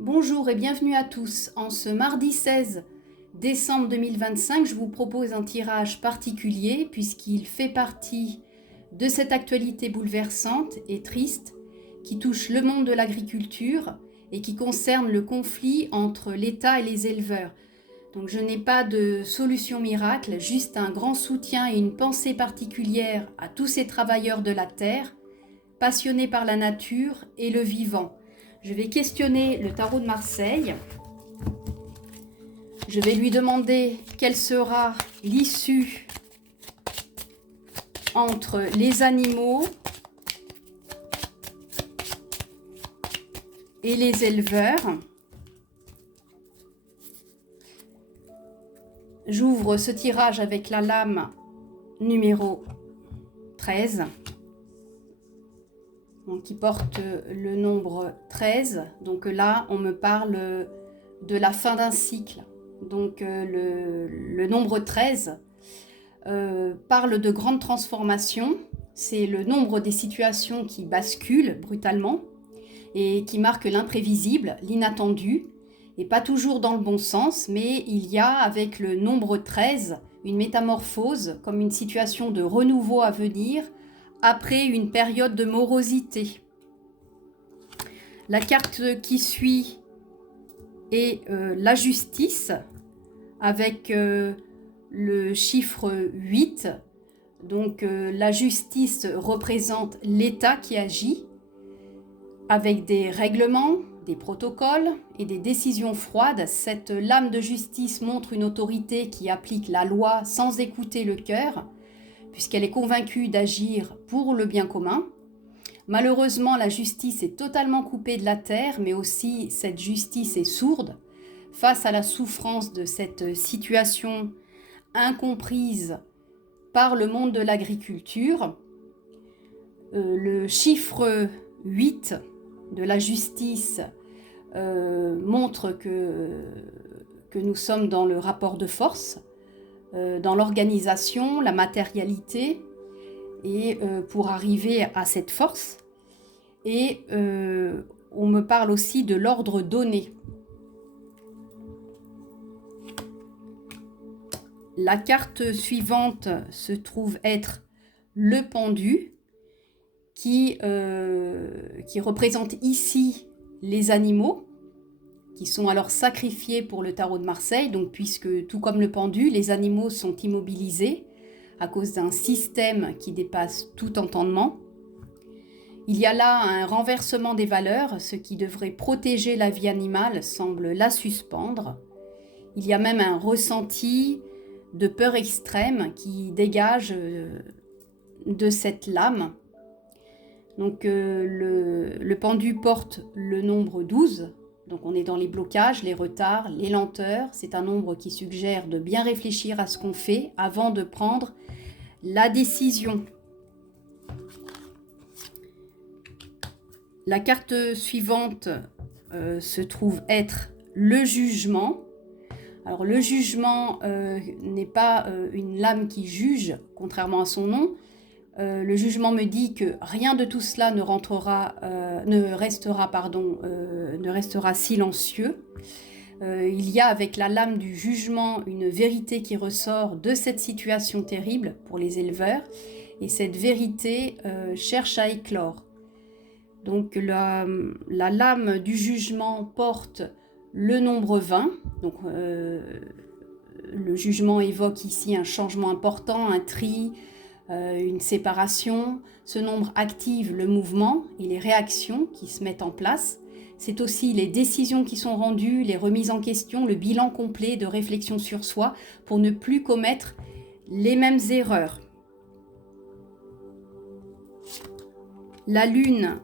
Bonjour et bienvenue à tous. En ce mardi 16 décembre 2025, je vous propose un tirage particulier puisqu'il fait partie de cette actualité bouleversante et triste qui touche le monde de l'agriculture et qui concerne le conflit entre l'État et les éleveurs. Donc je n'ai pas de solution miracle, juste un grand soutien et une pensée particulière à tous ces travailleurs de la terre, passionnés par la nature et le vivant. Je vais questionner le tarot de Marseille. Je vais lui demander quelle sera l'issue entre les animaux et les éleveurs. J'ouvre ce tirage avec la lame numéro 13. Donc, qui porte le nombre 13. Donc là, on me parle de la fin d'un cycle. Donc le nombre 13 parle de grandes transformations. C'est le nombre des situations qui basculent brutalement et qui marquent l'imprévisible, l'inattendu, et pas toujours dans le bon sens, mais il y a avec le nombre 13 une métamorphose, comme une situation de renouveau à venir, après une période de morosité. La carte qui suit est la justice, avec le chiffre 8. Donc la justice représente l'État qui agit, avec des règlements, des protocoles et des décisions froides. Cette lame de justice montre une autorité qui applique la loi sans écouter le cœur, puisqu'elle est convaincue d'agir pour le bien commun. Malheureusement, la justice est totalement coupée de la terre, mais aussi cette justice est sourde face à la souffrance de cette situation incomprise par le monde de l'agriculture. Le chiffre 8 de la justice montre que nous sommes dans le rapport de force, dans l'organisation, la matérialité, et pour arriver à cette force. Et on me parle aussi de l'ordre donné. La carte suivante se trouve être le pendu, qui représente ici les animaux, qui sont alors sacrifiés pour le tarot de Marseille, donc puisque tout comme le pendu, les animaux sont immobilisés à cause d'un système qui dépasse tout entendement. Il y a là un renversement des valeurs, ce qui devrait protéger la vie animale semble la suspendre. Il y a même un ressenti de peur extrême qui dégage de cette lame. Donc le pendu porte le nombre 12. Donc on est dans les blocages, les retards, les lenteurs. C'est un nombre qui suggère de bien réfléchir à ce qu'on fait avant de prendre la décision. La carte suivante se trouve être le jugement. Alors le jugement n'est pas une lame qui juge, contrairement à son nom. Le jugement me dit que rien de tout cela ne restera silencieux. Il y a avec la lame du jugement une vérité qui ressort de cette situation terrible pour les éleveurs, et cette vérité cherche à éclore. Donc la lame du jugement porte le nombre 20. Donc le jugement évoque ici un changement important, un tri, une séparation. Ce nombre active le mouvement et les réactions qui se mettent en place. C'est aussi les décisions qui sont rendues, les remises en question, le bilan complet de réflexion sur soi pour ne plus commettre les mêmes erreurs. La lune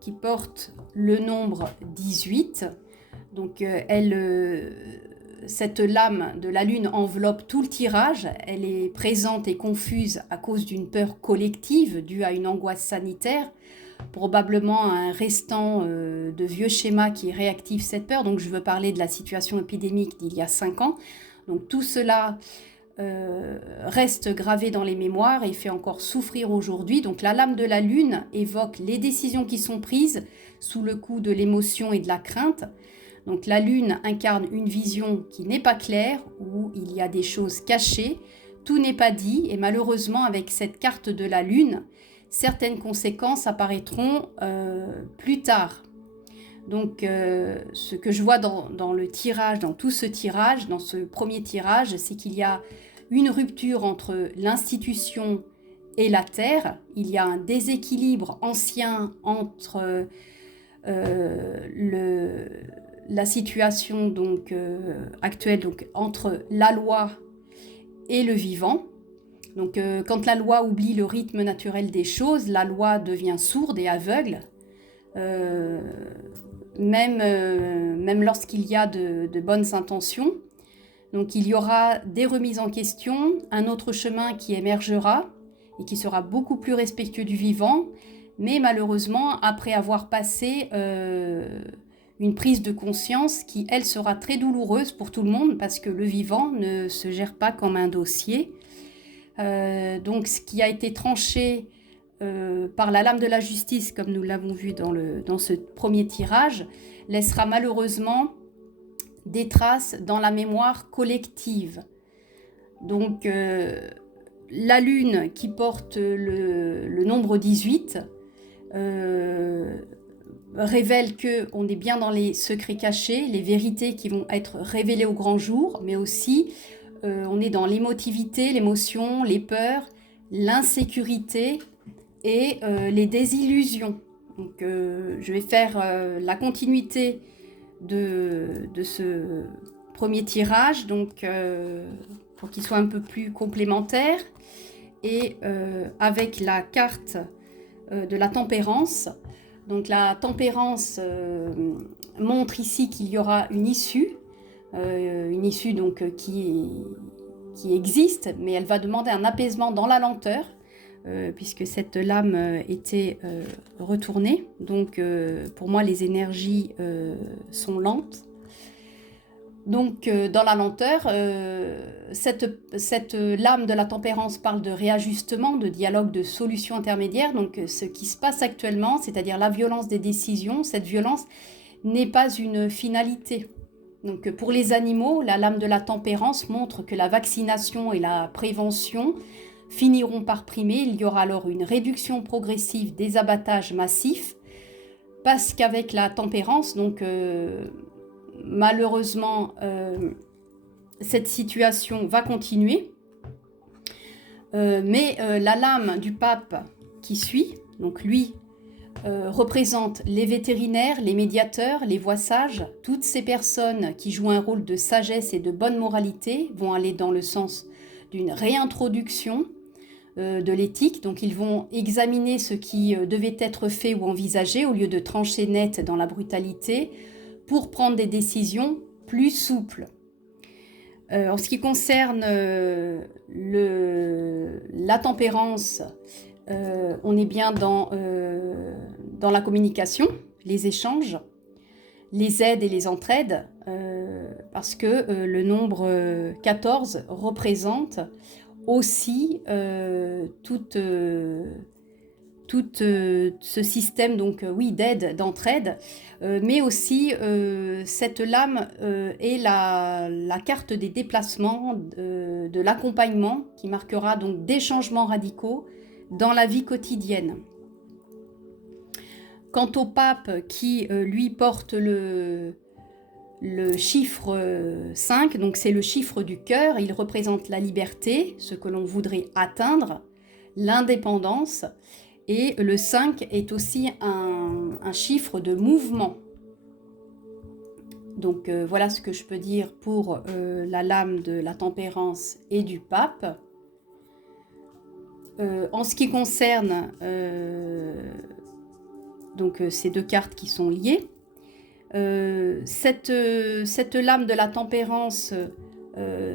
qui porte le nombre 18, donc cette lame de la lune enveloppe tout le tirage. Elle est présente et confuse à cause d'une peur collective due à une angoisse sanitaire, probablement un restant de vieux schémas qui réactive cette peur. Donc je veux parler de la situation épidémique d'il y a 5 ans. Donc tout cela reste gravé dans les mémoires et fait encore souffrir aujourd'hui. Donc la lame de la lune évoque les décisions qui sont prises sous le coup de l'émotion et de la crainte. Donc la lune incarne une vision qui n'est pas claire, où il y a des choses cachées, tout n'est pas dit, et malheureusement avec cette carte de la lune, certaines conséquences apparaîtront plus tard. Donc ce que je vois dans le tirage, dans tout ce tirage, dans ce premier tirage, c'est qu'il y a une rupture entre l'institution et la Terre. Il y a un déséquilibre ancien entre la situation donc, actuelle, donc, entre la loi et le vivant. Donc quand la loi oublie le rythme naturel des choses, la loi devient sourde et aveugle. Même lorsqu'il y a de bonnes intentions. Donc il y aura des remises en question, un autre chemin qui émergera et qui sera beaucoup plus respectueux du vivant, mais malheureusement après avoir passé une prise de conscience qui, elle, sera très douloureuse pour tout le monde parce que le vivant ne se gère pas comme un dossier. Donc ce qui a été tranché par la lame de la justice, comme nous l'avons vu dans ce premier tirage, laissera malheureusement des traces dans la mémoire collective. Donc la lune qui porte le nombre 18 révèle qu'on est bien dans les secrets cachés, les vérités qui vont être révélées au grand jour, mais aussi on est dans l'émotivité, l'émotion, les peurs, l'insécurité et les désillusions. Donc je vais faire la continuité de ce premier tirage, donc pour qu'il soit un peu plus complémentaire, et avec la carte de la tempérance. Donc la tempérance montre ici qu'il y aura une issue donc qui existe, mais elle va demander un apaisement dans la lenteur, puisque cette lame était retournée. Donc pour moi les énergies sont lentes. Donc dans la lenteur, cette lame de la tempérance parle de réajustement, de dialogue, de solution intermédiaire. Donc ce qui se passe actuellement, c'est-à-dire la violence des décisions, cette violence n'est pas une finalité. Donc pour les animaux, la lame de la tempérance montre que la vaccination et la prévention finiront par primer. Il y aura alors une réduction progressive des abattages massifs, parce qu'avec la tempérance, donc malheureusement, cette situation va continuer. Mais la lame du pape qui suit, donc lui, représente les vétérinaires, les médiateurs, les voix sages. Toutes ces personnes qui jouent un rôle de sagesse et de bonne moralité vont aller dans le sens d'une réintroduction de l'éthique. Donc ils vont examiner ce qui devait être fait ou envisagé au lieu de trancher net dans la brutalité pour prendre des décisions plus souples. En ce qui concerne la tempérance, on est bien dans la communication, les échanges, les aides et les entraides, parce que le nombre 14 représente aussi tout ce système donc oui d'aide, d'entraide, mais aussi cette lame est la carte des déplacements, de l'accompagnement, qui marquera donc des changements radicaux dans la vie quotidienne. Quant au pape qui lui porte le chiffre 5, donc c'est le chiffre du cœur, il représente la liberté, ce que l'on voudrait atteindre, l'indépendance, et le 5 est aussi un chiffre de mouvement. Donc voilà ce que je peux dire pour la lame de la tempérance et du pape. En ce qui concerne donc ces deux cartes qui sont liées, cette lame de la tempérance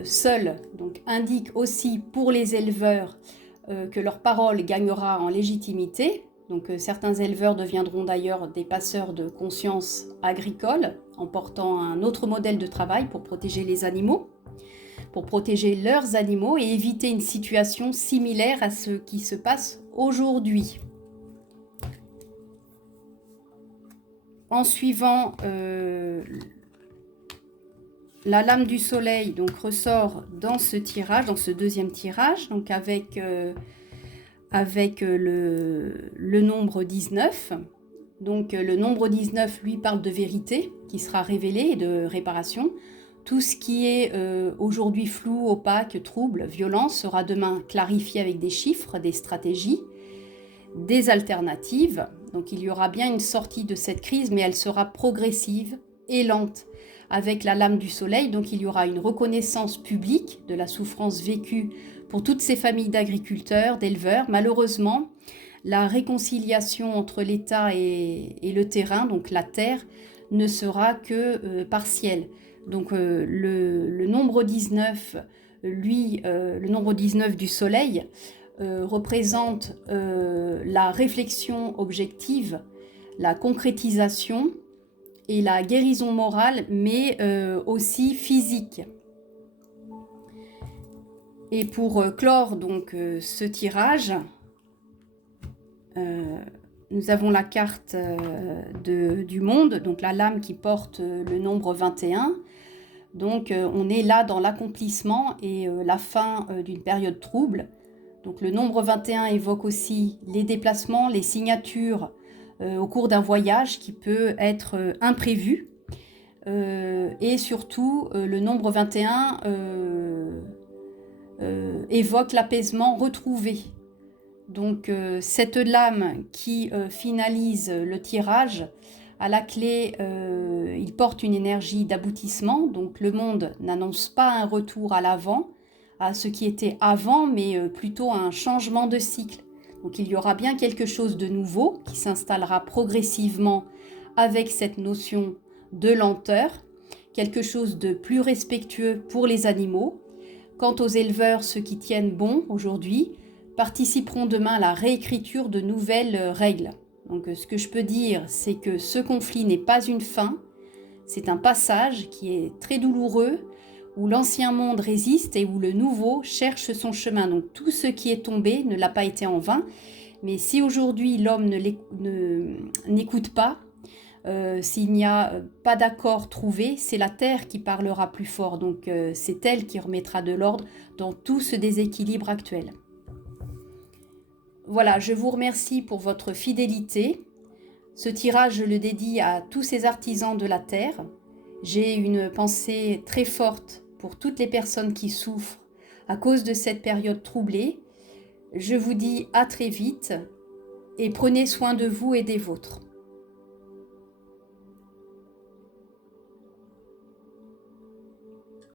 seule donc, indique aussi pour les éleveurs que leur parole gagnera en légitimité. Donc certains éleveurs deviendront d'ailleurs des passeurs de conscience agricole en portant un autre modèle de travail pour protéger les animaux, pour protéger leurs animaux et éviter une situation similaire à ce qui se passe aujourd'hui. En suivant la lame du soleil donc ressort dans ce tirage, dans ce deuxième tirage, donc avec le nombre 19. Donc le nombre 19, lui, parle de vérité qui sera révélée et de réparation. Tout ce qui est aujourd'hui flou, opaque, trouble, violent sera demain clarifié avec des chiffres, des stratégies, des alternatives. Donc il y aura bien une sortie de cette crise, mais elle sera progressive et lente. Avec la lame du soleil, donc il y aura une reconnaissance publique de la souffrance vécue pour toutes ces familles d'agriculteurs, d'éleveurs. Malheureusement, la réconciliation entre l'État et le terrain, donc la terre, ne sera que partielle. Donc le nombre 19, lui, le nombre 19 du soleil, représente la réflexion objective, la concrétisation et la guérison morale, mais aussi physique. Et pour clore donc ce tirage, nous avons la carte du monde, donc la lame qui porte le nombre 21. Donc on est là dans l'accomplissement et la fin d'une période trouble. Donc le nombre 21 évoque aussi les déplacements, les signatures au cours d'un voyage qui peut être imprévu. Et surtout, le nombre 21 évoque l'apaisement retrouvé. Donc cette lame qui finalise le tirage, à la clé, il porte une énergie d'aboutissement. Donc le monde n'annonce pas un retour à l'avant, à ce qui était avant, mais plutôt un changement de cycle. Donc il y aura bien quelque chose de nouveau qui s'installera progressivement avec cette notion de lenteur, quelque chose de plus respectueux pour les animaux. Quant aux éleveurs, ceux qui tiennent bon aujourd'hui, participeront demain à la réécriture de nouvelles règles. Donc ce que je peux dire, c'est que ce conflit n'est pas une fin, c'est un passage qui est très douloureux, où l'ancien monde résiste et où le nouveau cherche son chemin. Donc tout ce qui est tombé ne l'a pas été en vain, mais si aujourd'hui l'homme n'écoute pas, s'il n'y a pas d'accord trouvé, c'est la terre qui parlera plus fort. Donc c'est elle qui remettra de l'ordre dans tout ce déséquilibre actuel. Voilà, je vous remercie pour votre fidélité. Ce tirage, je le dédie à tous ces artisans de la terre. J'ai une pensée très forte pour toutes les personnes qui souffrent à cause de cette période troublée. Je vous dis à très vite et prenez soin de vous et des vôtres.